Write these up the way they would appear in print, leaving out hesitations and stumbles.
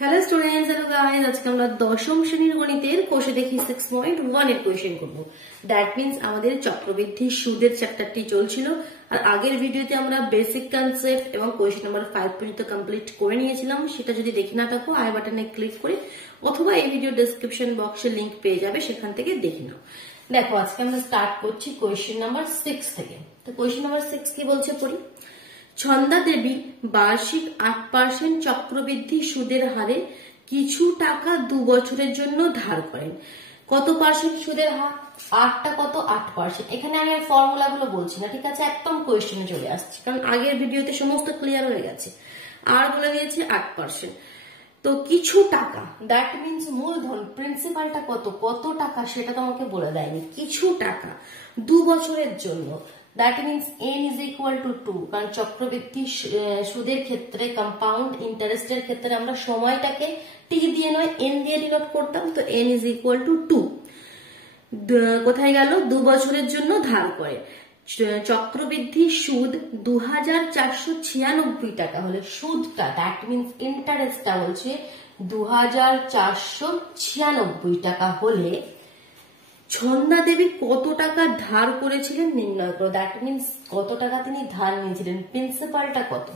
Hello students, hello guys, আজকে আমরা দশম শ্রেণীর গণিতের কোষে দেখি 6.1 এর কোয়েশ্চেন করব। দ্যাট মিন্স আমাদের চক্রবৃদ্ধি সুদের চ্যাপ্টারটি চলছিল, আর আগের ভিডিওতে আমরা বেসিক কনসেপ্ট এবং কোয়েশ্চেন নাম্বার 5 পর্যন্ত কমপ্লিট করে নিয়েছিলাম। সেটা যদি দেখে না থাকো আই বাটনে ক্লিক করে অথবা এই ভিডিও ডেসক্রিপশন বক্সে লিংক পেয়ে যাবে, সেখান থেকে দেখে নাও। দেখো, আজকে আমরা স্টার্ট করছি কোয়েশ্চেন নাম্বার 6 থেকে। তো কোয়েশ্চেন নাম্বার 6 কি বলছে পড়ি। ছন্দা দেবী বার্ষিক 8% চক্রবৃদ্ধি সুদের হারে কিছু টাকা 2 বছরের জন্য ধার করেন। কত পার্সেন্ট সুদের হার? 8টা কত? 8%। এখানে আমি আর ফর্মুলা গুলো বলছি না, ঠিক আছে, একদম কোয়েশ্চেনে চলে আসছে, কারণ আগের ভিডিওতে সমস্ত ক্লিয়ার হয়ে গেছে। আর বলে দিয়েছে 8%। তো কিছু টাকা, দ্যাট মিনস মূলধন, প্রিন্সিপালটা কত কত টাকা সেটা তোমাকে বলে দেয়নি। কিছু টাকা 2 বছরের জন্য, that means n is equal two 2, কারণ চক্রবৃদ্ধি সুদের ক্ষেত্রে, কম্পাউন্ড ইন্টারেস্টের ক্ষেত্রে আমরা সময়টাকে টি দিয়ে নয় n দিয়ে ডিনোট করতাম। তো n ইজ ইকুয়াল টু 2 কোথায় গেল? 2 বছরের জন্য ধার করে। চক্রবৃদ্ধি সুদ 2496 টাকা হলে সুদটা, দ্যাট মিনস ইন্টারেস্টটা বলছে 2496 টাকা হলে ছন্দা দেবী কত টাকা ধার করেছিলেন নির্ণয় করো। দ্যাট মিনস কত টাকা তিনি ধার নিয়েছিলেন, প্রিন্সিপালটা কত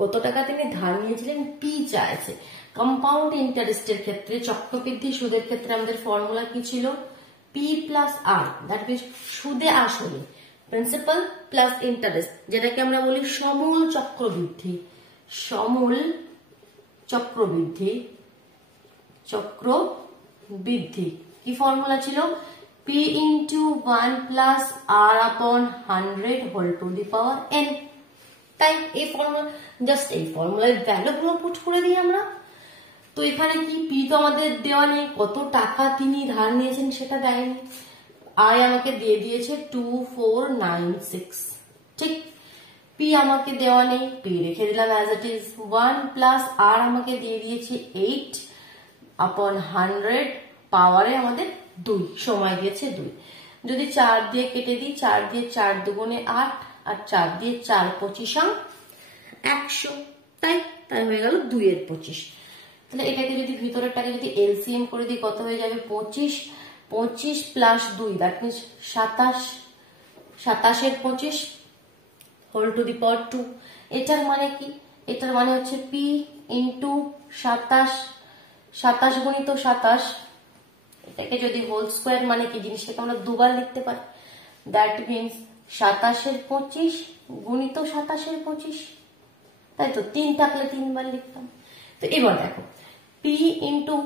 কত টাকা তিনি ধার নিয়েছিলেন, পি চাইছে। কম্পাউন্ড ইন্টারেস্টের ক্ষেত্রে, চক্রবৃদ্ধি সুদের ক্ষেত্রে আমাদের ফর্মুলা কি ছিল? P plus R, that means সুদে আসলে প্রিন্সিপাল প্লাস ইন্টারেস্ট, যেটাকে আমরা বলি সমূল চক্রবৃদ্ধি। সমূল চক্রবৃদ্ধি চক্রবৃদ্ধি কি ফর্মুলা ছিল? p into 1 plus r upon 100 whole to the power n। তাই এই ফর্মুলা, জাস্ট এই ফর্মুলার ভ্যালু গুলো পুট করে দিই আমরা। তো এখানে কি p তো আমাদের দেওয়া নেই, কত টাকা তিনি ধার নিয়েছেন সেটা দেয়নি। আয় আমাকে দিয়ে দিয়েছে 2496, ঠিক। p আমাকে দেওয়া নেই, p রেখে দিলাম as it is. 1 plus r আমাকে দিয়ে দিয়েছে 8 upon 100, পাওয়ারে আমাদের 2, সময় দিয়েছে 2। যদি 4 দিয়ে কেটে দিই, 4 দিয়ে 4 দুগুণে 8, আর 4 দিয়ে 4 25 100, তাই হয়ে গেল 2 এর 25। তাহলে এটাকে যদি ভিতরেরটাকে যদি এলসিএম করে দিই, কত হয়ে যাবে? 25 প্লাস 2, দ্যাট মিনস 27, 27 এর 25 হোল টু দি পাওয়ার 2। এটার মানে কি? এটার মানে হচ্ছে p ইন্টু 27, 27 গুণিত 27, এটাকে যদি হোল স্কোয়ার মানে কি, জিনিসটাকে আমরা দুবার লিখতে পারি। দ্যাট মিনস 27 এর 25 গুণিত 27 এর 25, তাই তো 3 থাকলে 3 বার লিখতাম। তো এবার দেখো, p ইন্টু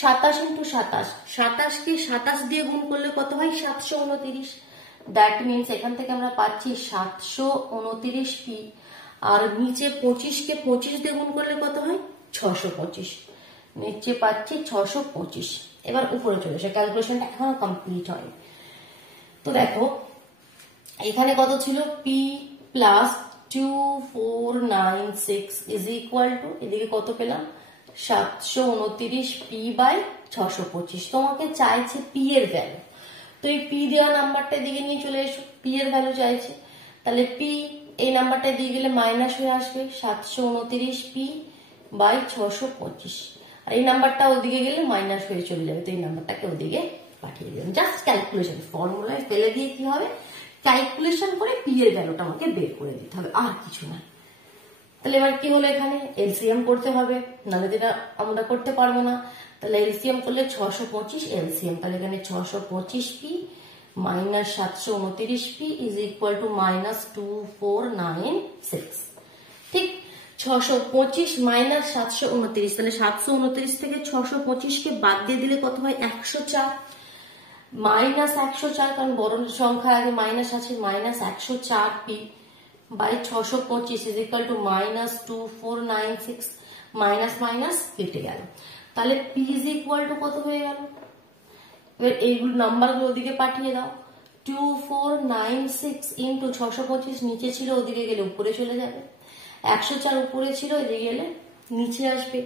27 ইন্টু 27, 27 কে 27 দিয়ে গুণ করলে কত হয়? 729। দ্যাট মিনস এখান থেকে আমরা পাচ্ছি 729 p, আর নিচে 25 কে 25 দিয়ে গুণ করলে কত হয়? 625। নিচে পাচ্ছি 625। এবার উপরে চলে এসে ক্যালকুলেশনটা এখনো কমপ্লিট হয়নি। তো দেখো এখানে কত ছিল? p plus 2496 is equal two, এদিকে কত পেলাম? 729 p বাই 625। তোমাকে চাইছে p এর ভ্যালু, তো এই p দেওয়া নাম্বারটা এদিকে নিয়ে চলে এসো, p এর ভ্যালু চাইছে। তাহলে p এই নাম্বারটা দিয়ে গেলে মাইনাস হয়ে আসবে, 729 p বাই 625, আর এই নাম্বারটা ওদিকে গেলে মাইনাস হয়ে চলে যাবে। তো এই নাম্বারটাকে ওদিকে পাঠিয়ে দিলাম। জাস্ট ক্যালকুলেশন, ফর্মুলায় ফেলে দিয়ে কি হবে? ক্যালকুলেশন করে পি এর ভ্যালুটা আমাকে বের করে দিতে হবে, আর কিছু না। তাহলে এবার কি হলো? এখানে এলসিএম করতে হবে, নাহলে যেটা আমরা করতে পারবো না। তাহলে এলসিএম করলে 625 এলসিএম, তাহলে এখানে 625 P minus 729 P is equal to minus 2496, ঠিক। 625 মাইনাস 729, তাহলে 729 থেকে 625 কে বাদ দিয়ে দিলে কত হয়? 104, মাইনাস 104, কারণ বড় সংখ্যা আগে মাইনাস আছে, minus 104 P by 625 is equal to minus 2496, minus minus কেটে গেল। তাহলে পি ইজ ইকুয়াল টু কত হয়ে গেল? এবার এইগুলো নাম্বারগুলো ওদিকে পাঠিয়ে দাও। 2496 ইন্টু 625, নিচে ছিল ওদিকে গেলে উপরে চলে যাবে, 104 উপরে ছিল এদিকে গেলে নিচে আসবে।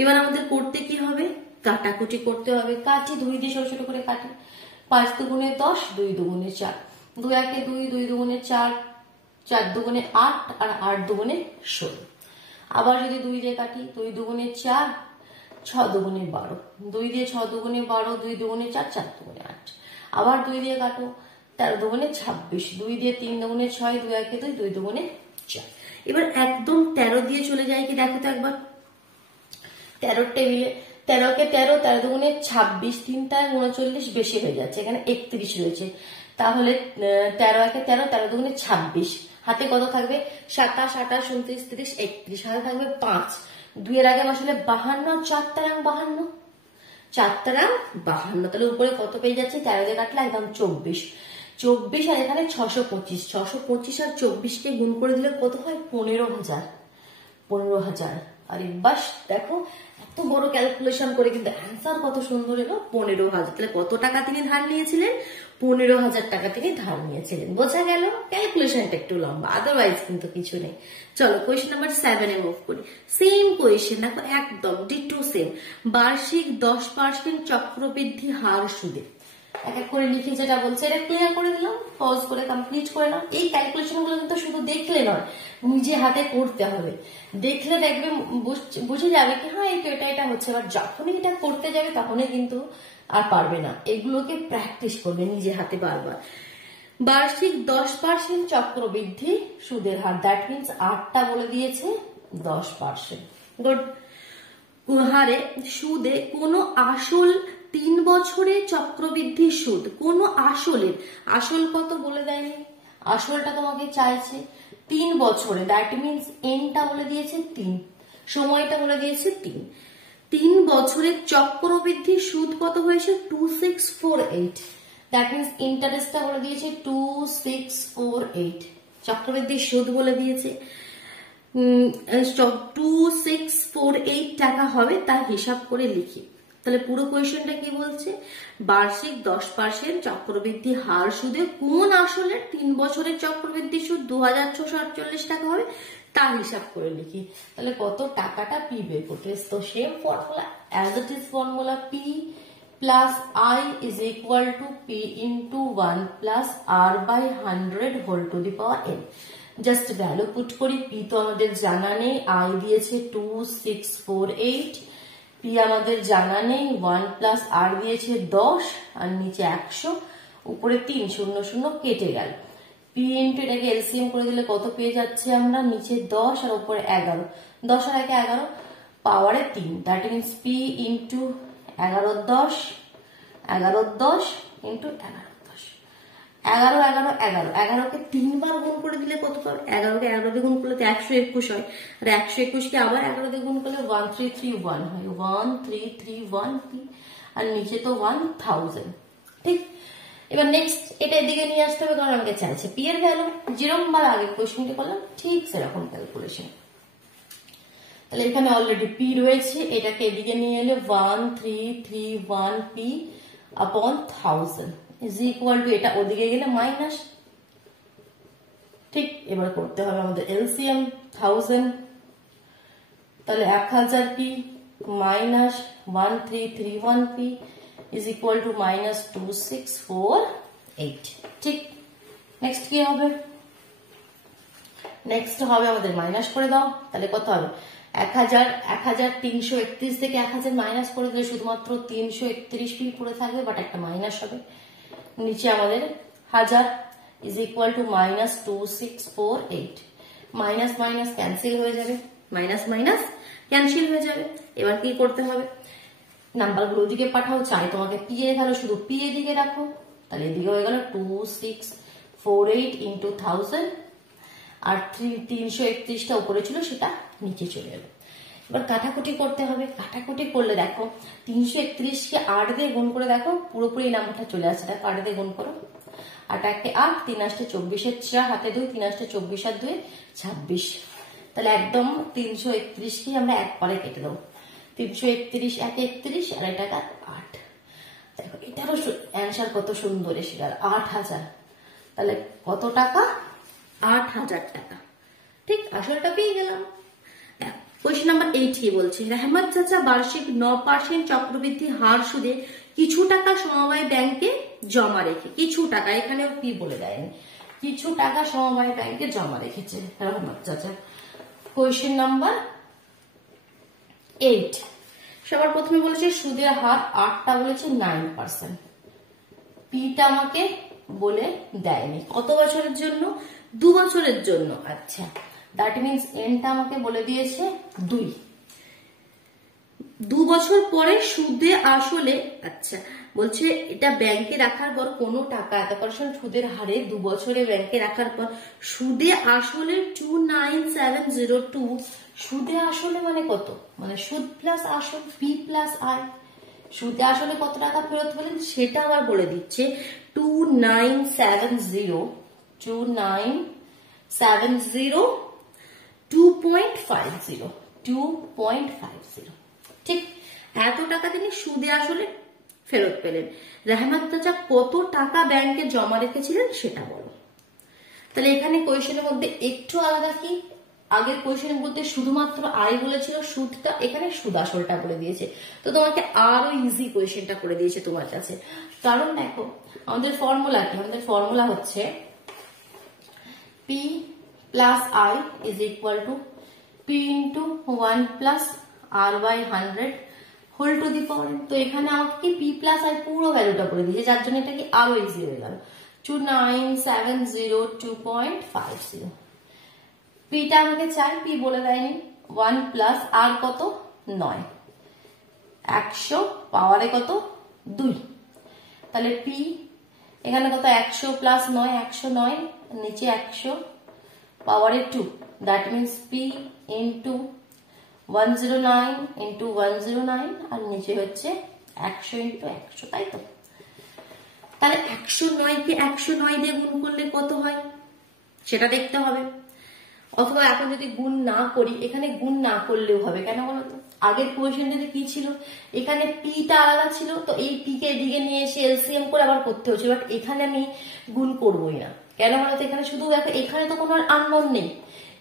এবার আমাদের করতে কি হবে? কাটাকুটি করতে হবে। কাটি, 2 দিয়ে ছোট ছোট করে কাটি। 5 দুগুণে 10, 2 দুগুণে 4, 2 একে 2, 2 দুগুণে 4, 4 দুগুণে 8, আর 8 দুগুণে 16। আবার যদি 2 দিয়ে কাটি, 2 দুগুণে 4, 6 দুগুণে 12, 2 দিয়ে 6 দুগুণে 12, 2 দুগুণে 4, 4 দুগুণে 8, আবার 2 দিয়ে কাটো, 13 দুগুণে 26, 2 দিয়ে 3 দুগুণে 6, 2 একে 2, 2 দুগুণে 4। এবার একদম 13 দিয়ে চলে যায় কি দেখো তো একবার, 13 টেবিলে 13 কে 13, 13 দুগুণে 26, 3 টা 39 বেশি হয়ে যাচ্ছে, এখানে 31 রয়েছে, তাহলে 13 একে 13, 13 দুগুণে 26, হাতে কত থাকবে 27, 28, 29, 30, 31, হাতে থাকবে 5, 2 এর আগে বসালে 52, 4 তারাং 52, 4 তারাং 52, তাহলে উপরে কত পেয়ে যাচ্ছে, 13 দিয়ে কাটলে একদম 24, 24 আর এখানে 625, 625 আর 24 কে গুণ করে দিলে কত হয় 15,000, 15,000। আরে বাস দেখো এত বড় ক্যালকুলেশন করে কিন্তু অ্যান্সার কত সুন্দর এলো 15,000। তাহলে কত টাকা তিনি ধার নিয়েছিলেন, 15,000 টাকা তিনি ধার নিয়েছিলেন। বোঝা গেল, ক্যালকুলেশনটা একটু লম্বা, আদারওয়াইজ কিন্তু কিছু নেই। চলো কোয়েশ্চেন নাম্বার 7 এ মুভ করি। সেম কোয়েশ্চেন দেখো, একদম ডিটো সেম, বার্ষিক 10% চক্রবৃদ্ধি হার সুদে। এক এক করে লিখে যেটা বলছে এটা ক্লিয়ার করে দিলাম, পজ করে কমপ্লিট করে নাও। এই ক্যালকুলেশন গুলো কিন্তু শুধু দেখলে নয়, নিজে হাতে করতে হবে। দেখলে দেখবে বুঝে যাবে কি হ্যাঁ এটা হচ্ছে, এবার যখনই এটা করতে যাবে তখনই কিন্তু আর পারবে না, এগুলোকে প্র্যাকটিস করবে নিজে হাতে বারবার। বার্ষিক 10% চক্রবৃদ্ধি সুদের হার, দ্যাট মিনস 8টা বলে দিয়েছে 10%। গুড। হারে সুদে কোনো আসল 3 বছরে চক্রবৃদ্ধি সুদ, কোন আসলের, আসল কত বলে দেয়নি, আসলটা তোমাকে চাইছে 3 বছরে, দ্যাট মিনস এনটা বলে দিয়েছে 3, সময়টা বলে দিয়েছে 3 বছরের চক্রবৃদ্ধি সুদ কত হয়েছে 2648, দ্যাট মিনস ইন্টারেস্টটা বলে দিয়েছে 2648, চক্রবৃদ্ধি সুদ বলে দিয়েছে 2648 টাকা হবে, তার হিসাব করে লিখি। তাহলে পুরো কোয়েশ্চেনটা কি বলছে, বার্ষিক 10% চক্রবৃদ্ধি হার সুদে কোন আসলে 3 বছরের চক্রবৃদ্ধি সুদ 2648 টাকা হবে, তার হিসাব করে লিখি। তাহলে কত টাকাটা পি বের করতে, তো same formula as it is, formula P plus I is equal to P into 1 plus R by 100 whole to the power N. Just value put করি, পি তো আমাদের জানা নেই, আই দিয়েছে 2648, পি আমাদের জানা নেই, 1 প্লাস আর দিয়েছে 10 আর নিচে 100, উপরে 3 0 0 কেটে গেল, পি ইন্টু এটাকে এলসিএম করে দিলে কত পেয়ে যাচ্ছে আমরা, নিচে 10 আর উপরে 11, 10 আর 1 11, পাওয়ারে 3, that means P into 11 10, 11 10 into 11 10, 11 11 11, 11 কে 3 বার গুণ করে দিলে কত পাবে, 11 কে 11 দিয়ে গুণ করলে তো 121 হয়, আর 121 কে আবার 11 দিয়ে গুণ করলে 1331 হয়, 1331 পি, আর নিচে তো 1000। ঠিক, এবার নেক্সট এটা এদিকে নিয়ে আসতে হবে, কারণ আমাকে চাইছে পি এর ভ্যালু, যেরকম বার আগের কোয়েশ্চেনটি করলাম ঠিক সেরকম ক্যালকুলেশন। তাহলে এখানে অলরেডি পি রয়েছে, এটাকে এদিকে নিয়ে এলে 1331 পি আপন 1000 ইজ ইকুয়াল টু, এটা ওদিকে গেলে মাইনাস। ঠিক, এবার করতে হবে আমাদের এলসিএম 1000, তাহলে 1000 P minus 1331 P is equal to minus 2648। ঠিক, নেক্সট কি হবে, নেক্সট হবে আমাদের মাইনাস করে দাও, তাহলে কত হবে 1331 থেকে 1000 মাইনাস করে দিলে শুধুমাত্র 331 পি পড়ে থাকবে, বাট একটা মাইনাস হবে, নিচে আমাদের 1000 is equal to minus 2648, minus minus cancel হয়ে যাবে, মাইনাস মাইনাস ক্যান্সেল হয়ে যাবে। এবার কি করতে হবে, নাম্বারগুলো ওদিকে পাঠাও, চাই তোমাকে পি এর ভ্যালু শুধু পি এর দিকে রাখো, তাহলে এদিকে হয়ে গেল 2648 ইন্টু 1000, আর 331টা উপরে ছিল সেটা নিচে চলে এলো। এবার কাটাকুটি করতে হবে, কাটাকুটি করলে দেখো 331 কে 8 দিয়ে গুণ করে দেখো পুরোপুরি নাম্বারটা চলে আসছে, দেখো 8 দিয়ে গুণ করো, 8 1 8, 3 8 24 এর 4 হাতে 2, 3 8 24 আর 2 26, তাহলে একদম 331 কে আমরা এক পারে কেটে দেবো, 331 1 31 আর এটা 8, দেখো এটারও অ্যান্সার কত সুন্দর এসে গেল 8000, তাহলে কত টাকা 8000 টাকা। ঠিক, আসলটা পেয়ে গেলাম। কোয়েশ্চেন নাম্বার 8 কি বলছে, রহমত চাচা বার্ষিক 9% চক্রবৃদ্ধি হার সুদে কিছু টাকা সমবায় ব্যাংকে জমা রেখে, কিছু টাকা, এখানেও পি বলে দেয়নি, কিছু টাকা সমবায় ব্যাংকে জমা রেখেছে রহমত চাচা। কোয়েশ্চেন নাম্বার 8, সবার প্রথমে বলেছে সুদের হার 8টা বলেছে 9%। পিটা আমাকে বলে দেয়নি, কত বছরের জন্য? 2 বছরের জন্য। আচ্ছা, দ্যাট মিনস এনটা আমাকে বলে দিয়েছে 2 বছর পরে সুদে আসলে। আচ্ছা, বলছে এটা ব্যাংকে রাখার পর কোনো টাকা 1% সুদের হারে 2 বছরে ব্যাংকে রাখার পর সুদে আসলে 29702। সুদে আসলে মানে কত? মানে সুদ প্লাস আসল, পি প্লাস আই। সুদে আসলে কত টাকা ফেরত পেলেন সেটা আবার বলে দিচ্ছে। 29702.50 ঠিক এত টাকা তিনি সুদে আসলে ফেরত পেলেন। রহমত চাচা কত টাকা ব্যাংকে জমা রেখেছিলেন সেটা বলো। তাহলে এখানে কোয়েশ্চেনের মধ্যে একটু আলাদা কি, আগের কোয়েশ্চেনের মধ্যে শুধুমাত্র আয় বলেছিল সুদটা, এখানে সুদ আসলটা বলে দিয়েছে। তো তোমাকে আরো ইজি কোয়েশ্চেনটা করে দিয়েছে তোমার কাছে। কারণ দেখো আমাদের ফর্মুলা কি? আমাদের ফর্মুলা হচ্ছে P plus I is equal to P into 1 plus R by 100 whole to the power. তো এখানে আমাকে কি পি প্লাস আই পুরো ভ্যালুটা বলে দিয়েছে, যার জন্য এটা কি আরো ইজি হয়ে গেল। 29702.50। পিটা আমাকে চাই, পি বলে দেয়নি। 1 প্লাস আর কত 9, 100 পাওয়ারে কত 2। তাহলে পি এখানে কত 100 প্লাস 9, 109, নিচে 100 পাওয়ারে 2। That means P into 109 into 109 আর নিচে হচ্ছে 100 ইন্টু 100, তাই তো? তাহলে 109 কে 109 দিয়ে গুণ করলে কত হয় সেটা দেখতে হবে। অথবা এখন যদি গুণ না করি, এখানে গুণ না করলেও হবে। কেন বলতো? আগের কোয়েশ্চেন যদি কি ছিল, এখানে পিটা আলাদা ছিল, তো এই পি কে দিকে নিয়ে এসে এলসিএম করে আবার করতে হচ্ছে। বাট এখানে আমি গুণ করবোই না। কেন বলতো? এখানে শুধু দেখো, এখানে তো কোনো আননোন নেই।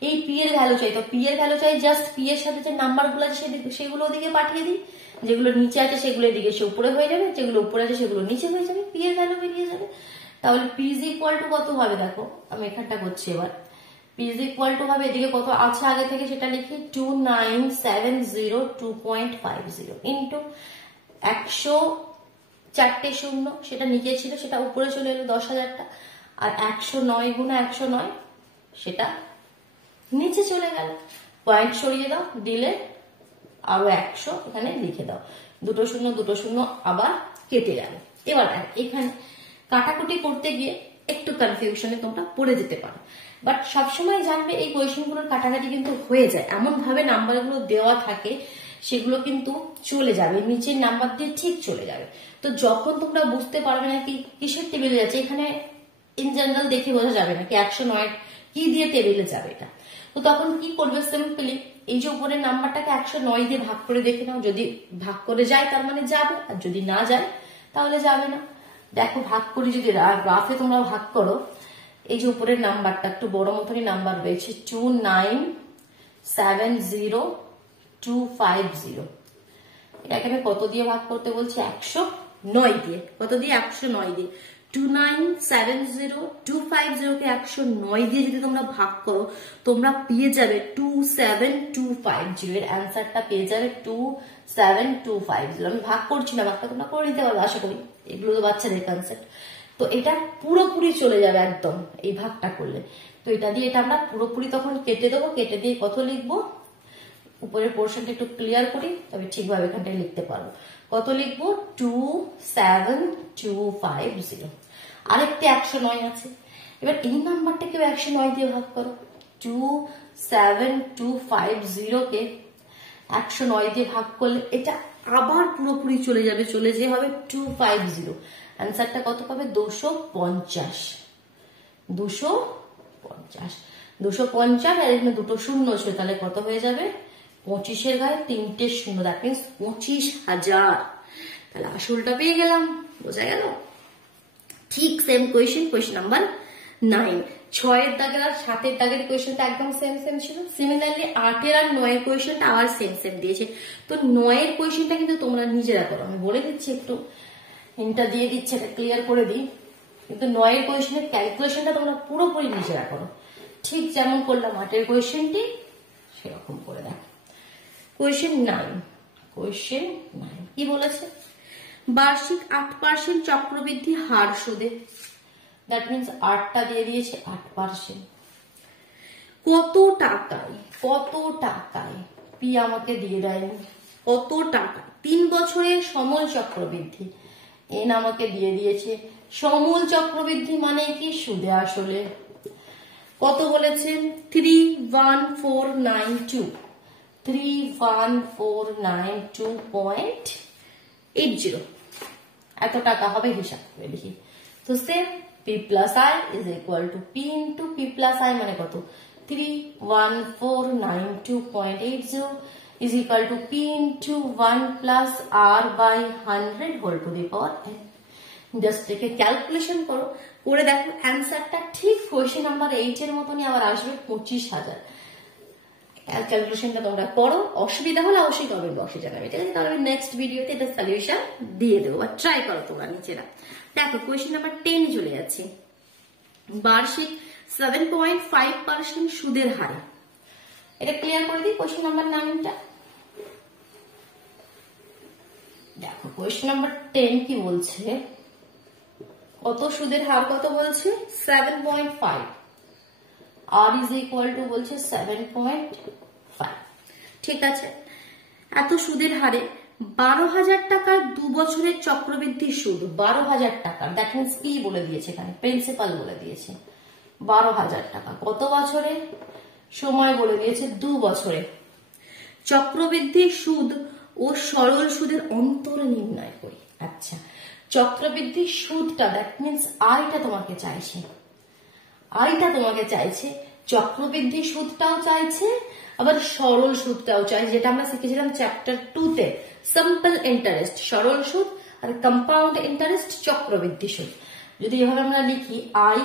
এই পি এর ভ্যালু চাই, তো পি এর ভ্যালু চাই জাস্ট পি এর সাথে যে নাম্বার গুলো আছে সেগুলো ওদিকে পাঠিয়ে দিই। যেগুলো নিচে আছে সেগুলো এদিকে সে উপরে হয়ে যাবে, যেগুলো উপরে আছে সেগুলো নিচে হয়ে যাবে, পি এর ভ্যালু বেরিয়ে যাবে। তাহলে পি ইজ ইকুয়াল টু কত হবে? দেখো আমি এখানটা করছি এবার। পি ইজ ইকুয়াল টু হবে, এদিকে কত আছে আগে থেকে সেটা লিখি, 29702.50 ইন্টু 100 4টে শূন্য, সেটা নিচে ছিল সেটা উপরে চলে এলো 10,000টা, আর 109 গুণা 109 সেটা নিচে চলে গেল। পয়েন্ট সরিয়ে দাও, দিলে আরো 100 এখানে লিখে দাও। দুটো শূন্য আবার কেটে গেল। এবার এখানে কাটাকুটি করতে গিয়ে একটু কনফিউশনে তোমরা পড়ে যেতে পারো, বাট সবসময় জানবে এই কোয়েশ্চেনগুলোর কাটাকাটি কিন্তু হয়ে যায়। এমন ভাবে নাম্বারগুলো দেওয়া থাকে সেগুলো কিন্তু চলে যাবে, নিচের নাম্বার দিয়ে ঠিক চলে যাবে। তো যখন তোমরা বুঝতে পারবে না কি কিসের টেবিলে যাচ্ছে, এখানে ইন জেনারেল দেখে বোঝা যাবে না কি 109 কি দিয়ে টেবিলে যাবে এটা। তো তখন কি করবে? সিম্পলি এই যে উপরের নাম্বারটাকে 109 দিয়ে ভাগ করে দেখে নাও। যদি ভাগ করে যায় তার মানে যাবে, আর যদি না যায় তাহলে যাবে না। দেখো ভাগ করি, যদি গ্রাফে তোমরা ভাগ করো, এই যে উপরের নাম্বারটা একটু বড় মতনই নাম্বার রয়েছে 2970250। এটাকে আমি কত দিয়ে ভাগ করতে বলছি? 109 দিয়ে। কত দিয়ে? 109 দিয়ে। 2970250 কে 109 দিয়ে যদি তোমরা ভাগ করো, তোমরা পেয়ে যাবে 27250। এর অ্যান্সারটা পেয়ে যাবে 27250। আমি ভাগ করছি না, ভাগটা তোমরা করে নিতে পারবে আশা করি, এগুলো তো বাচ্চাদের কনসেপ্ট। তো এটা পুরোপুরি চলে যাবে একদম এই ভাগটা করলে। তো এটা দিয়ে এটা আমরা পুরোপুরি তখন কেটে দেবো। কেটে দিয়ে কত লিখবো? উপরের পোর্শনটা একটু ক্লিয়ার করি, তবে ঠিকভাবে এখানটায় লিখতে পারবো। কত লিখবো? 27250। আরেকটি 109 আছে। এবার এই নাম্বারটাকে 109 দিয়ে ভাগ করো। 27250 কে 109 দিয়ে ভাগ করলে এটা আবার পুরোপুরি চলে যাবে, চলে যে হবে 250। অ্যান্সারটা কত পাবে? 250। 250 আর এখানে দুটো শূন্য ছিল, তাহলে কত হয়ে যাবে? 25-এর গায়ে 3টে শূন্য, দ্যাট মিনস 25,000। তাহলে আসলটা পেয়ে গেলাম, বোঝা গেল? ঠিক সেম কোয়েশ্চেন, কোয়েশ্চেন নাম্বার 9। 6-এর দাগের আর 7-এর দাগের কোয়েশ্চেনটা একদম সেম ছিল। সিমিলারলি 8-এর আর 9-এর কোয়েশ্চেনটা আবার সেম দিয়েছে। তো 9-এর কোয়েশ্চেনটা কিন্তু তোমরা নিজেরা করো, আমি বলে দিচ্ছি, একটু হিন্টটা দিয়ে দিচ্ছি, এটা ক্লিয়ার করে দিই। কিন্তু 9-এর কোয়েশ্চেনের ক্যালকুলেশনটা তোমরা পুরোপুরি নিজেরা করো, ঠিক যেমন করলাম 8-এর কোয়েশ্চেনটি সেরকম করে দেখো। কোয়েশ্চেন 9, কোয়েশ্চেন 9 কি বলেছে, বার্ষিক 8% চক্রবৃদ্ধি হার সুদে, দ্যাট মিনস 8টা দিয়ে দিয়েছে 8%। কত টাকায় পি আমাকে দিয়ে দেয়নি, কত টাকা 3 বছরের সমল চক্রবৃদ্ধি, এন আমাকে দিয়ে দিয়েছে। সমল চক্রবৃদ্ধি মানে কি, সুদে আসলে। কত বলেছেন, 31492.80 এত টাকা হবে, হিসাব করে লিখি। তো same P plus I is equal to P into P plus I মানে কত, 31492.80 is equal to p into 1 plus r by 100 whole to the power n। Just থেকে ক্যালকুলেশন করো, করে দেখো অ্যান্সারটা ঠিক কোয়েশ্চেন নাম্বার 8 এর মতনই আবার আসবে 25,000। ক্যালকুলেশনটা তোমরা করো, অসুবিধা হলে অবশ্যই কমেন্ট বক্সে জানাবে, ঠিক আছে? তাহলে আমি নেক্সট ভিডিওতে এটা সলিউশন দিয়ে দেবো, বা ট্রাই করো তোমরা নিজেরা। দেখো কোয়েশ্চেন নাম্বার 10 চলে যাচ্ছে, বার্ষিক 7.5% সুদের হারে। এটা ক্লিয়ার করে দিই কোয়েশ্চেন নাম্বার 9টা। দেখো কোয়েশ্চেন নাম্বার 10 কি বলছে, কত সুদের হার কত বলছে, 7.5, আর ইজ ইকুয়াল টু বলছে 7.5। ঠিক আছে, এত সুদের হারে 12,000 টাকার 2 বছরের চক্রবৃদ্ধি সুদ, 12,000 টাকা, দ্যাট মিনস কি বলে দিয়েছে এখানে, প্রিন্সিপাল বলে দিয়েছে 12,000 টাকা, কত বছরে, সময় বলে দিয়েছে 2 বছরে। চক্রবৃদ্ধি সুদ ও সরল সুদের অন্তর নির্ণয় করি। আচ্ছা, চক্রবৃদ্ধি সুদটা, দ্যাট মিনস আয়টা তোমাকে চাইছে, চক্রবৃদ্ধি সুদটাও চাইছে, আবার সরল সুদটাও চাইছে, যেটা আমরা শিখেছিলাম চ্যাপ্টার 2 তে, সিম্পল ইন্টারেস্ট সরল সুদ, আর কম্পাউন্ড ইন্টারেস্ট চক্রবৃদ্ধি সুদ। যদি এভাবে আমরা লিখি আই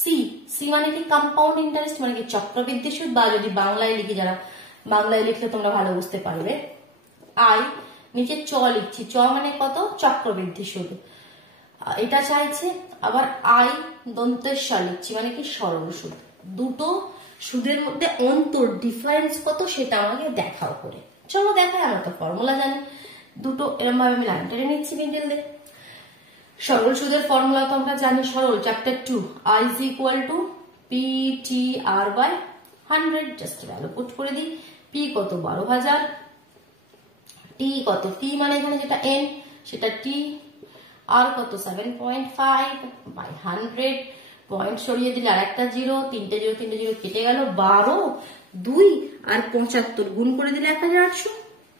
সি, সি মানে কি কম্পাউন্ড ইন্টারেস্ট মানে কি চক্রবৃদ্ধি সুদ, বা যদি বাংলায় লিখি, যারা বাংলায় লিখলে তোমরা ভালো বুঝতে পারবে, আই নিচে চ লিখছি, চ মানে কত, চক্রবৃদ্ধি সুদ, এটা চাইছে। আবার আই দন্তেশ্ব লিখছি মানে কি সরল সুদ। দুটো সুদের মধ্যে অন্তর ডিফারেন্স কত সেটা আমাকে দেখাও করে। চলো দেখাই, আমরা তো ফর্মুলা জানি, দুটো এরকম ভাবে আমি লাইন টেনে নিচ্ছি মিডল দিয়ে। সরল সুদের ফর্মুলা তো আমরা জানি, সরল chapter 2, I is equal to P T R by 100, just value put করে দিই। পি কত 12,000, টি কত, টি মানে এখানে যেটা এন সেটা টি, আর কত 7.5 বাই 100, পয়েন্ট সরিয়ে দিলে আর একটা 0, 3টে 0 কেটে গেল, 12, 2 আর 75 গুণ করে দিলে 1800,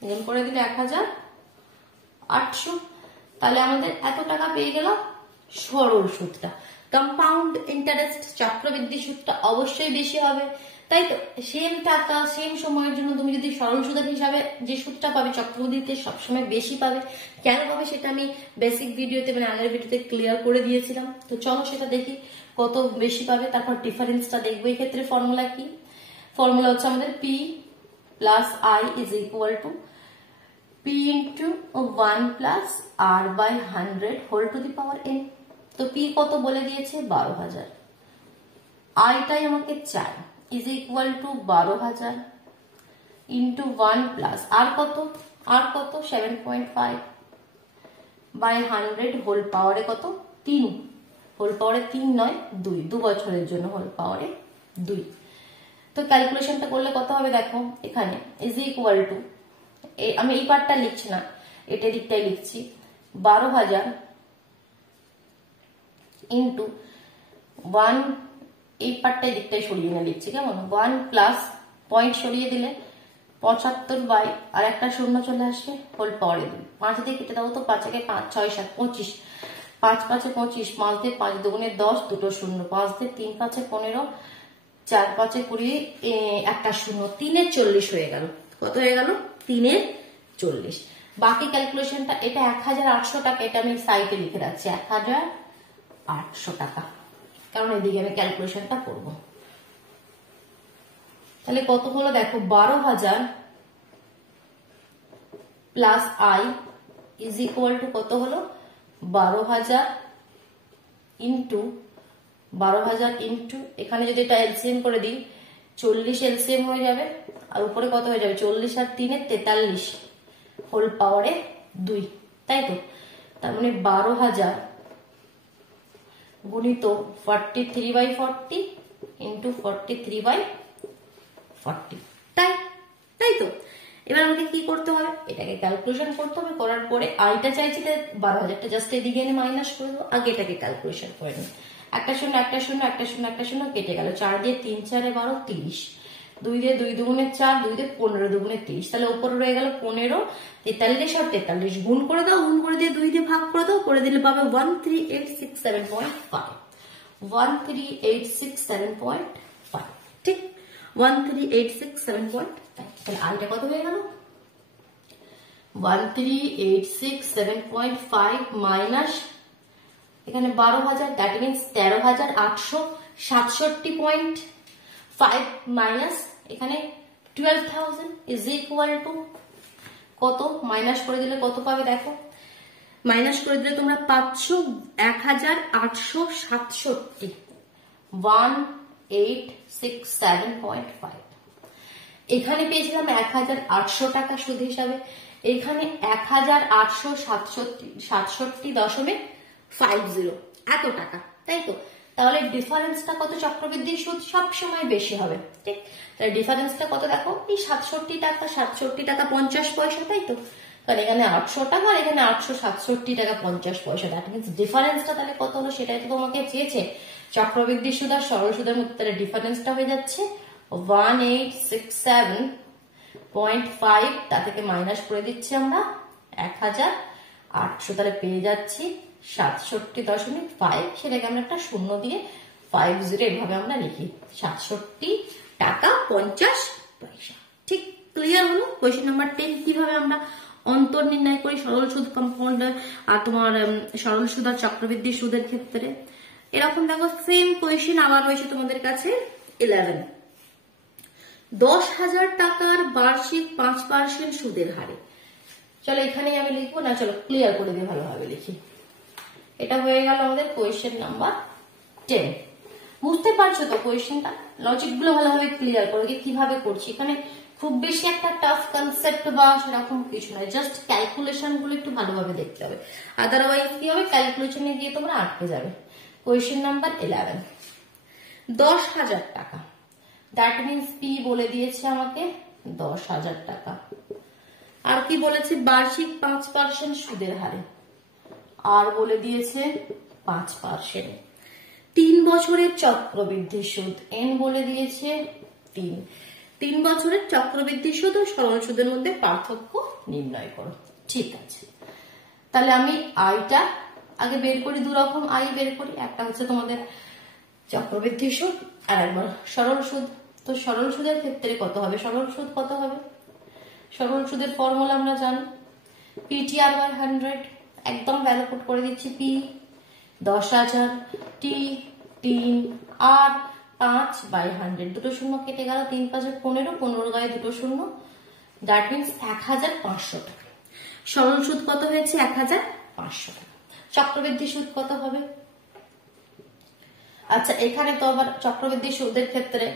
গুণ করে দিলে 1800, তাহলে আমাদের এত টাকা পেয়ে গেল সরল সুদটা। কম্পাউন্ড ইন্টারেস্ট চক্রবৃদ্ধি সুদটা অবশ্যই বেশি হবে, তাই তো? সেম টাকা সেম সময়ের জন্য তুমি যদি সরল সুদের হিসাবে যে সুদটা পাবে, চক্রবৃদ্ধিতে সবসময় বেশি পাবে। কেন পাবে সেটা আমি বেসিক ভিডিওতে, মানে আগের ভিডিওতে ক্লিয়ার করে দিয়েছিলাম। তো চলো সেটা দেখি কত বেশি পাবে, তারপর ডিফারেন্সটা দেখবো। এই ক্ষেত্রে ফর্মুলা কি, ফর্মুলা হচ্ছে আমাদের P plus I is equal to P into 1 plus R by 100 whole to the power N. তো পি কত বলে দিয়েছে 12,000, আইটাই আমাকে চাই, is equal to 12,000 into 1 plus R কত 7.5 বাই 100 হোল পাওয়ারে কত 3, হোল পাওয়ারে 3 নয় 2 বছরের জন্য হোল পাওয়ারে 2। তো ক্যালকুলেশনটা করলে কত হবে দেখো, এখানে ইজ ইকুয়াল টু, আমি এই পার্টটা লিখছি না, এটা দিকটাই লিখছি, 12,000 ইন্টু 1, এই পার্টটাই দিকটাই সরিয়ে না লিখছি, কেমন, 1 প্লাস পয়েন্ট সরিয়ে দিলে 75 বাই আর একটা শূন্য চলে আসে হোল পাওয়ারে 2, 5 দিয়ে কেটে দাও তো, 5 একে 5, 6, 7, 25, 5 5 25, 5 দিয়ে 5 দুগুণে 10, দুটো শূন্য, 5 দিয়ে 3 5 15, 4 5 20, একটা শূন্য, 3 এর 40 হয়ে গেল। কত হয়ে গেল 3 এর 40। বাকি ক্যালকুলেশনটা, এটা 1,800 টাকা, এটা আমি সাইডে লিখে রাখছি 1,800 টাকা, কারণ এদিকে আমি ক্যালকুলেশনটা করবো। তাহলে কত হলো দেখো, 12,000 plus I is equal two কত হলো, 12,000 ইন্টু 12,000 ইন্টু, এখানে যদি এটা এলসিএম করে দিই 40 এলসিএম হয়ে যাবে, আর উপরে কত হয়ে যাবে 40 আর 3 43 হোল পাওয়ারে 2, তাই তো? তার মানে 12,000 গুণিত 43/40 ইন্টু 43/40, তাই তো? এবার আমাকে কি করতে হবে, এটাকে ক্যালকুলেশন করতে হবে। করার পরে আইটা চাইছি 12,000টা জাস্ট এদিকে এনে মাইনাস করে দেবো। আগে এটাকে ক্যালকুলেশন করে নিই। একটা শূন্য একটা শূন্য একটা শূন্য একটা শূন্য কেটে গেল। 4 দিয়ে 3 4 12 30, 2 দিয়ে 2 দুগুণে 4, 2 দিয়ে 15 দুগুণে 30, তাহলে উপরে রয়ে গেল 15, 43 আর 43 গুণ করে দাও, গুণ করে দিয়ে 2 দিয়ে ভাগ করে দাও, করে দিলে পাবে 13,867.5, 13,867.5, ঠিক? 13,867.5, তাহলে আইটা কত হয়ে গেল? 13,867.5 মাইনাস এখানে 12,000, দ্যাট মিনস 13,867.5 মাইনাস এখানে 12,000 ইজ ইকুয়াল টু কত? মাইনাস করে দিলে কত পাবে দেখো, মাইনাস করে দিলে তোমরা পাচ্ছ 1,867, 1867.5। এখানে পেয়েছিলাম 1,800 টাকা সুদ হিসাবে, এখানে 1,867.50 এত টাকা, তাই তো? তাহলে ডিফারেন্সটা কত? চক্রবৃদ্ধি সুদ সবসময় বেশি হবে, ঠিক? তাহলে ডিফারেন্সটা কত দেখো, এই 67 টাকা 50 পয়সা, তাই তো? কারণ এখানে 800 টাকা আর এখানে 867 টাকা 50 পয়সা, দ্যাট মিনস ডিফারেন্সটা তাহলে কত হলো সেটাই তো তোমাকে চেয়েছে। চক্রবৃদ্ধি সুদ আর সরল সুদের মধ্যে তাহলে ডিফারেন্সটা হয়ে যাচ্ছে 1867.5, তা থেকে মাইনাস করে দিচ্ছি আমরা 1,800, তাহলে পেয়ে যাচ্ছি 67.5, সেটাকে আমরা একটা শূন্য দিয়ে 50 এইভাবে আমরা লিখি, 67 টাকা 50 পয়সা। ঠিক ক্লিয়ার হলো? কোয়েশ্চেন নাম্বার 10 কিভাবে আমরা অন্তর নির্ণয় করি সরল সুদ, কম্পাউন্ড আর তোমার সরল সুদ আর চক্রবৃদ্ধি সুদের ক্ষেত্রে। এরকম দেখো সেম কোয়েশ্চেন আবার রয়েছে তোমাদের কাছে 11, 10,000 টাকার বার্ষিক 5% সুদের হারে। চলো এখানেই আমি লিখবো না, চলো ক্লিয়ার করে দিয়ে ভালোভাবে লিখি। এটা হয়ে গেল আমাদের কোয়েশ্চেন নাম্বার 10। বুঝতে পারছো তো কোয়েশ্চেনটা? লজিক গুলো ভালোভাবে ক্লিয়ার করো যে কিভাবে করছি। এখানে খুব বেশি একটা টাফ কনসেপ্ট বা সেরকম কিছু নয়, জাস্ট ক্যালকুলেশন গুলো একটু ভালোভাবে দেখতে হবে, আদারওয়াইজ কি হবে, ক্যালকুলেশনে গিয়ে তোমরা আটকে যাবে। কোয়েশ্চেন নাম্বার 11, 10,000 টাকা, দ্যাট মিনস পি বলে দিয়েছে আমাকে 10,000 টাকা, আর কি বলেছে, বার্ষিক 5% সুদের হারে, আর বলে দিয়েছে 5%, 3 বছরের চক্রবৃদ্ধি সুদ, এন বলে দিয়েছে 3 বছরের চক্রবৃদ্ধি সুদ ও সরল সুদের মধ্যে পার্থক্য নির্ণয় করো। ঠিক আছে, তাহলে আমি আইটা আগে বের করি, দু রকম আই বের করি, একটা হচ্ছে তোমাদের চক্রবৃদ্ধি সুদ আর একবার সরল সুদ। তো সরল সুদের ক্ষেত্রে কত হবে, সরল সুদ কত হবে, সরল সুদের ফর্মুলা আমরা জানি, PTR/100, একদম ভ্যালু পুট করে দিচ্ছি, পি 10,000, টি 3, আর 5/100, দুটো শূন্য কেটে গেল, 3 5 15, 15 গায়ে দুটো শূন্য, দ্যাট মিনস 1,500 টাকা। সরল সুদ কত হয়েছে, 1,500 টাকা। চক্রবৃদ্ধি সুদ কত হবে? আচ্ছা, এখানে তো আবার চক্রবৃদ্ধি সুদের ক্ষেত্রে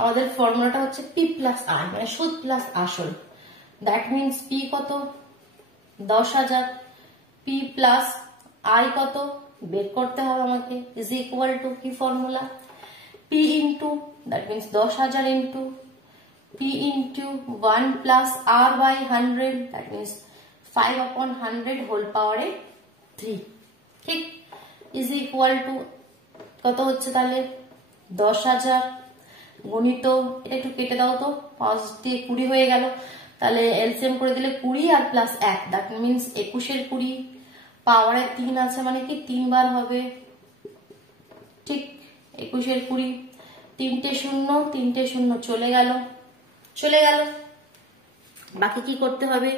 আমাদের ফর্মুলাটা হচ্ছে পি প্লাস আই, মানে সুদ প্লাস আসল, দ্যাট মিনস পি কত 10,000, পি প্লাস আই কত বের করতে হবে আমাকে, ইজ ইকুয়াল টু কি formula, P into that means 10,000 into P into 1 plus R by 100, that means 5/100 whole পাওয়ারে 3, ঠিক, ইজ ইকুয়াল টু কত হচ্ছে তাহলে 10,000 গণিত, এটা একটু কেটে দাও তো, 5 দিয়ে 20 হয়ে গেল, তাহলে এলসিএম করে দিলে 20 আর প্লাস 1, দ্যাট মিনস 21 20, পাওয়ারে 3 আছে মানে কি 3 বার হবে, ঠিক, 21 20, 3টে শূন্য 3টে শূন্য চলে গেল, বাকি কি করতে হবে,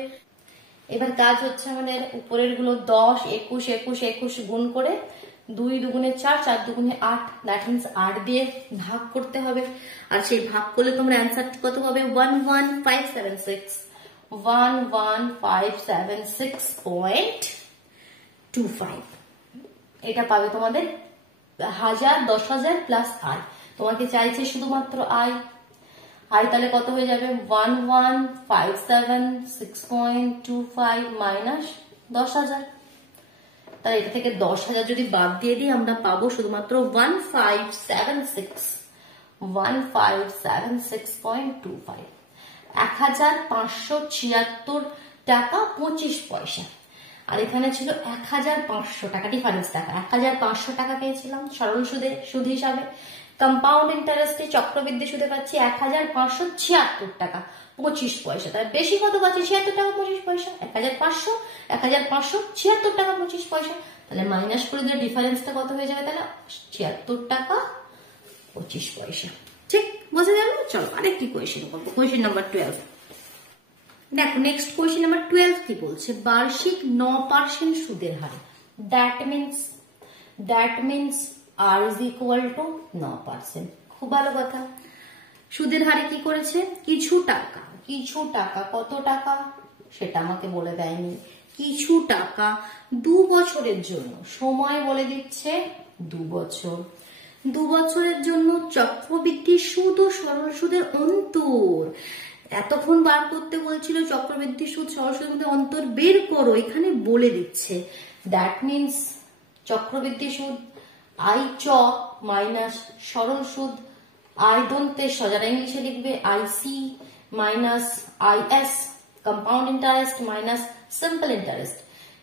এবার কাজ হচ্ছে আমাদের উপরের গুলো 10 21 21 21 গুণ করে 2 দুগুণে 4 4 দুগুণে 8, দ্যাট মিনস 8 দিয়ে ভাগ করতে হবে, আর সেই ভাগ করলে তোমরা অ্যান্সার কত হবে 11576.25, এটা পাবে তোমাদের 1000 10,000 প্লাস আই, তোমাকে চাইছে শুধুমাত্র আই, আই তাহলে কত হয়ে যাবে 1157.6.25 মাইনাস 10,000। তাহলে এটা থেকে 10,000 যদি বাদ দিয়ে দিই আমরা পাবো শুধুমাত্র 1576.25 1576 টাকা 25 পয়সা। আর এখানে ছিল 1500 টাকা ডিফারেন্স টাকা, 1500 টাকা পেয়েছিলাম সরল সুদে সুদ হিসাবে। কম্পাউন্ড ইন্টারেস্টে চক্রবৃদ্ধি সুদে পাচ্ছি 1576 টাকা 25 পয়সা। তাহলে বেশি কত পাচ্ছি 76 টাকা 25 পয়সা, 1576 টাকা 25 পয়সা। তাহলে মাইনাস করে দিলে ডিফারেন্সটা কত হয়ে যাবে, তাহলে 76 টাকা 25 পয়সা। ঠিক বোঝা গেল? চলো আরেকটি কোয়েশ্চেন করবো, কোয়েশ্চেন নাম্বার 12। দেখো নেক্সট কোয়েশ্চেন নাম্বার 12 কি বলছে, বার্ষিক 9% সুদের হারে। That means R is equal to 9%। খুব ভালো কথা। সুদের হারে কি করেছে, কিছু টাকা কত টাকা সেটা আমাকে বলে দেয়নি, কিছু টাকা 2 বছরের জন্য, সময় বলে দিচ্ছে 2 বছর, 2 বছরের জন্য চক্রবৃদ্ধি সুদ ও সরল সুদের অন্তর। এতক্ষণ বার করতে বলছিল চক্রবৃদ্ধি সুদ সরল সুদের মধ্যে অন্তর বের করো, এখানে বলে দিচ্ছে। দ্যাট মিনস চক্রবৃদ্ধি সুদ আই চ মাইনাস সরল সুদ আই দন্তের স, যারা ইংলিশে লিখবে IC minus IS, compound interest minus simple interest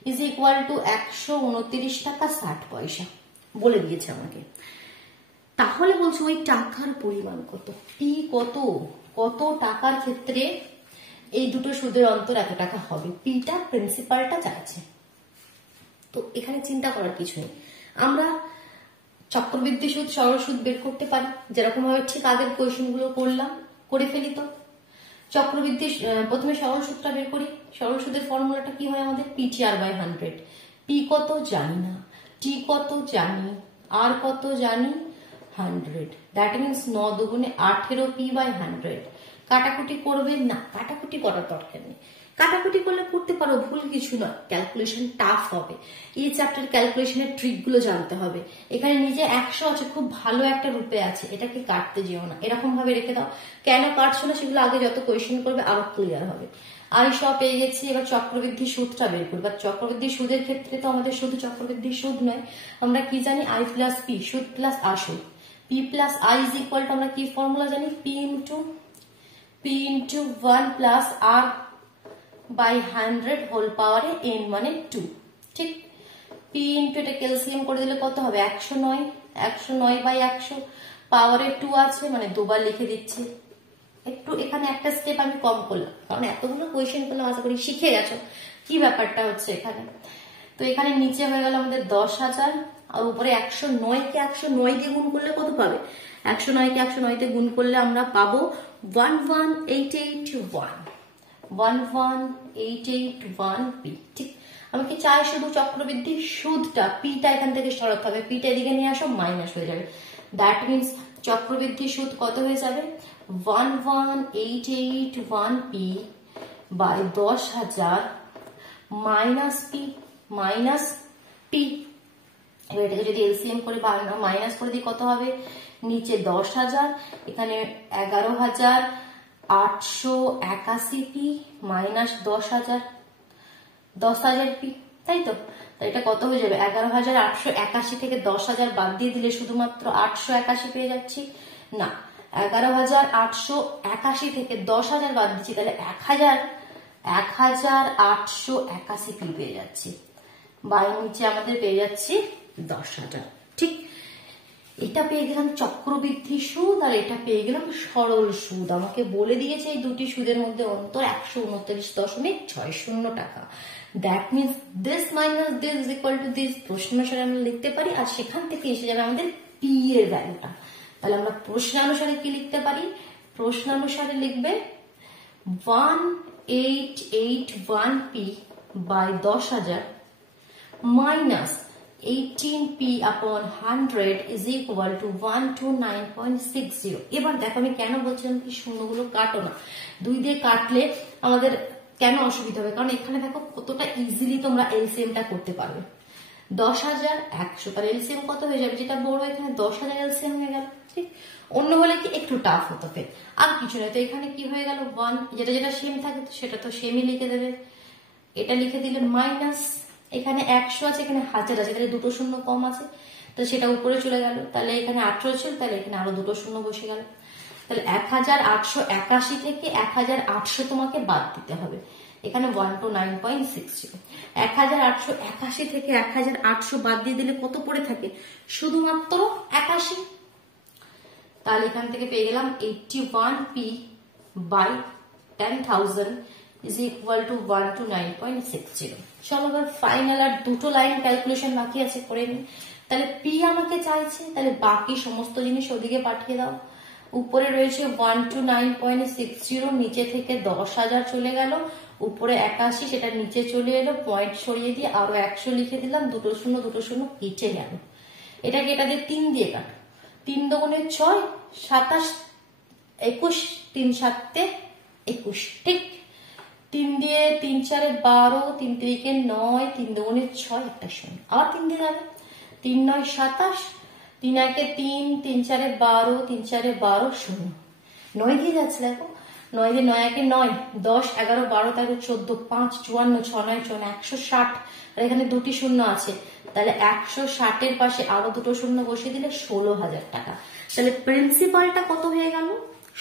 is equal to 129 টাকা 60 পয়সা বলে দিয়েছে আমাকে। তাহলে বলছো ওই টাকার পরিমাণ কত, পি কত টাকার ক্ষেত্রে এই দুটো সুদের অন্তর এত টাকা হবে, পিটা প্রিন্সিপালটা চাইছে। তো এখানে চিন্তা করার কিছু নেই, আমরা চক্রবৃদ্ধি সুদ সরল সুদ বের করতে পারি, যেরকম ভাবে ঠিক আগের কোয়েশ্চেন গুলো করলাম করে ফেলি। তো চক্রবৃদ্ধি প্রথমে সরল সুদটা বের করি। সরল সুদের ফর্মুলাটা কি হয় আমাদের, PTR/100। পি কত জানি না, টি কত জানি, আর কত জানি 100। দ্যাট মিনস 9 দুগুণে 18 P/100। কাটাকুটি করবে না, কাটাকুটি করার দরকার নেই, কাটাকুটি করলে করতে পারো, ভুল কিছু নয়, ক্যালকুলেশন টাফ হবে। এই চ্যাপ্টার ক্যালকুলেশনের ট্রিক গুলো জানতে হবে। এখানে নিজে 100 আছে, খুব ভালো একটা রূপে আছে, এটাকে কাটতে যেও না, এরকম ভাবে রেখে দাও। কেন কাটছো না সেগুলো আগে যত কোয়েশ্চেন করবে আবার ক্লিয়ার হবে। আমি সব পেয়ে গেছি, এবার চক্রবৃদ্ধি সুদটা বের করবো। চক্রবৃদ্ধি সুদের ক্ষেত্রে তো আমাদের শুধু চক্রবৃদ্ধি সুদ নয়, আমরা কি জানি I প্লাস পি, সুদ প্লাস আসল। P plus I is equal to আমরা কি ফর্মুলা জানি, P into 1 plus R by 100 whole পাওয়ারে n মানে 2। ঠিক, পি ইন্টু এটা ক্যালসিয়াম করে দিলে কত হবে 109/100 পাওয়ারে 2 আছে, মানে দুবার লিখে দিচ্ছি। একটু এখানে একটা স্টেপ আমি কম করলাম, কারণ এতগুলো কোয়েশ্চেন করলাম, আশা করি শিখে গেছো কি ব্যাপারটা হচ্ছে এখানে। তো এখানে নিচে হয়ে গেল আমাদের 10,000, আর উপরে 109 কে 109 দিয়ে গুণ করলে কত পাবে, 109 কে 109 তে গুণ করলে আমরা পাবো 11881 পি। ঠিক, আমি কি চাই শুধু চক্রবৃদ্ধি সুদটা, পিটা এখান থেকে সরাতে হবে, পিটা এদিকে নিয়ে আসো, মাইনাস হয়ে যাবে। দ্যাট মিনস চক্রবৃদ্ধি সুদ কত হয়ে যাবে 11881 পি বাই 10,000 মাইনাস পি। এবার এটাকে যদি এলসিএম করে মাইনাস করে দিই কত হবে, নিচে 10,000, এখানে 11,881 পি মাইনাস 10,000 পি, তাই তো? এটা কত হয়ে যাবে 11,881 থেকে 10,000 বাদ দিয়ে দিলে শুধুমাত্র 881 পেয়ে যাচ্ছি না, 11,881 থেকে 10,000 বাদ দিচ্ছি, তাহলে 1,881 পি পেয়ে যাচ্ছি, বাই নিচে আমাদের পেয়ে যাচ্ছি 10,000। ঠিক, এটা পেয়ে গেলাম চক্রবৃদ্ধি সুদ, আর এটা পেয়ে গেলাম সরল সুদ। আমাকে বলে দিয়েছে এই দুটি সুদের মধ্যে অন্তর 129.60 টাকা। That means this minus this is equal to this, প্রশ্নানুসারে আমরা লিখতে পারি, আর সেখান থেকে এসে যাবে আমাদের পি এর ভ্যালুটা। তাহলে আমরা প্রশ্নানুসারে কি লিখতে পারি, প্রশ্নানুসারে লিখবে 1881 P by 10,000 minus 18p upon 100 is equal to 129.60। এবার দেখো আমি কেন বলছিলাম কি শূন্যগুলো কাটো না, 2 দিয়ে কাটলে আমাদের কেন অসুবিধা হবে, কারণ এখানে দেখো কতটা ইজিলি তোমরা এলসিএমটা করতে পারবে। 10,100, তাহলে এলসিএম কত হয়ে যাবে, যেটা বড় এখানে 10,000 এলসিএম হয়ে গেল। ঠিক, অন্য হলে কি একটু টাফ হতো ফের, আর কিছু নয়। তো এখানে কি হয়ে গেল 1, যেটা যেটা সেম থাকে সেটা তো সেমই লিখে দেবে, এটা লিখে দিলে মাইনাস, এখানে 100 আছে, এখানে 1000 আছে, তাহলে দুটো শূন্য কম আছে, তো সেটা উপরে চলে গেল। তাহলে এখানে 18 ছিল, তাহলে এখানে আরো দুটো শূন্য বসে গেল। তাহলে 1881 থেকে 1800 তোমাকে বাদ দিতে হবে। এখানে 129.6 ছিল, 1881 থেকে 1800 বাদ দিয়ে দিলে কত পড়ে থাকে, শুধুমাত্র 81। তাহলে এখান থেকে পেয়ে গেলাম 81p by 10,000 is equal to 129.60। চলো এবার ফাইনাল আর দুটো লাইন ক্যালকুলেশন বাকি আছে, করে নি। তাহলে পি আমাকে চাইছে, তাহলে বাকি সমস্ত জিনিস ওদিকে পাঠিয়ে দাও। উপরে রয়েছে 129.60, নিচে থেকে 10,000 চলে গেল, উপরে 81, সেটা নিচে চলে এলো, পয়েন্ট সরিয়ে দিয়ে আরো 100 লিখে দিলাম, দুটো শূন্য কেটে গেল। এটাকে এটা দিয়ে 3 দিয়ে কাটো, 3 দুগুণে 6, 27, 21, 3 7 21, ঠিক। 3 দিয়ে 3 4 12, 3 3 9, 3 দুগুণে 6, একটা শূন্য, আবার 3 দিয়ে যাবে, 3 9 27, 3 1 3, 3 4 12, 3 4 12, শূন্য, 9 দিয়ে যাচ্ছে, দেখো 9 দিয়ে 9 1 9, 10 11 12 13 14, 5 54, 6 9 54, 160, আর এখানে দুটি শূন্য আছে, তাহলে 160 এর পাশে আরো দুটো শূন্য বসিয়ে দিলে 16,000 টাকা। তাহলে প্রিন্সিপালটা কত হয়ে গেল,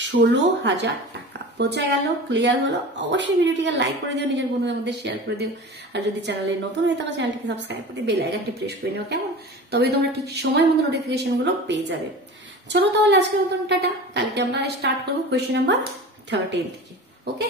16,000 টাকা। বোঝা গেল, ক্লিয়ার হলো? অবশ্যই ভিডিওটিকে লাইক করে দিও, নিজের বন্ধুদের মধ্যে শেয়ার করে দিও, আর যদি চ্যানেলে নতুন হয়ে থাকো চ্যানেলটিকে সাবস্ক্রাইব করে বেল আইকনটি প্রেস করে নিও, কেমন? তবে তোমরা ঠিক সময় মতো নোটিফিকেশন গুলো পেয়ে যাবে। চলো তাহলে আজকের মতন টাটা, কালকে আমরা স্টার্ট করবো কোয়েশ্চেন নাম্বার 13 থেকে। ওকে।